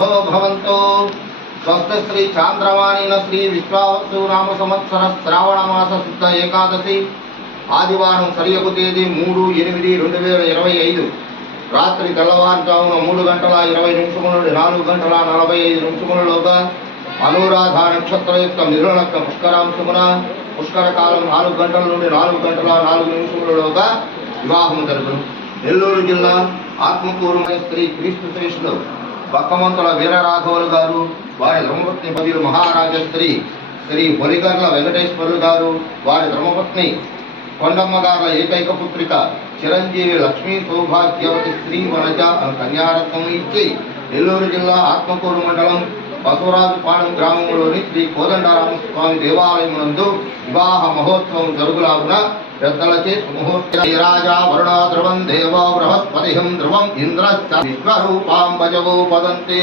भवन्तो स्वस्थ श्री चांद्रवाणी श्री विश्वावसु नाम संवत्सर श्रावण मास शुद्ध एकादशी ఆదివారం సరియపు తేదీ 3/8/2025 రాత్రి తెల్లవారుజామున 3 గంటల 20 నిమిషముల నుండి 4 గంటల 45 నిమిషములలోగా అనురాధ నక్షత్రయుక్త మిథునలగ్న పుష్కరాంశమున పుష్కర కాలం 4 గంటల నుండి 4 గంటల 4 నిమిషములలోగా వివాహము జరుగును. నెల్లూరు జిల్లా ఆత్మకూరు శ్రీ క్రీస్తు శ్రేష్ఠులు బక్కమంతుల వీరరాఘవులు గారు, వారి ధర్మపత్ని పదిలు మహారాజశ్రీ శ్రీ బొలిగర్ల వెంకటేశ్వరులు గారు, వారి ధర్మపత్ని కొండమ్మ గారుల ఏకైక పుత్రిక చిరంజీవి లక్ష్మీ సౌభాగ్యవతి శ్రీ వనజ కన్యారత్నం ఇచ్చి నెల్లూరు జిల్లా ఆత్మకూరు మండలం బసవరాజుపాలెం గ్రామంలోని శ్రీ కోదండరామస్వామి దేవాలయం నందు వివాహ మహోత్సవం జరుగులాగున పెద్దలచే ముహూర్తరాజా వరుణ ధ్రువం దేవో బృహస్పతిం ధ్రువం ఇంద్రశ్చ విశ్వరూపాం భజవో పదంతే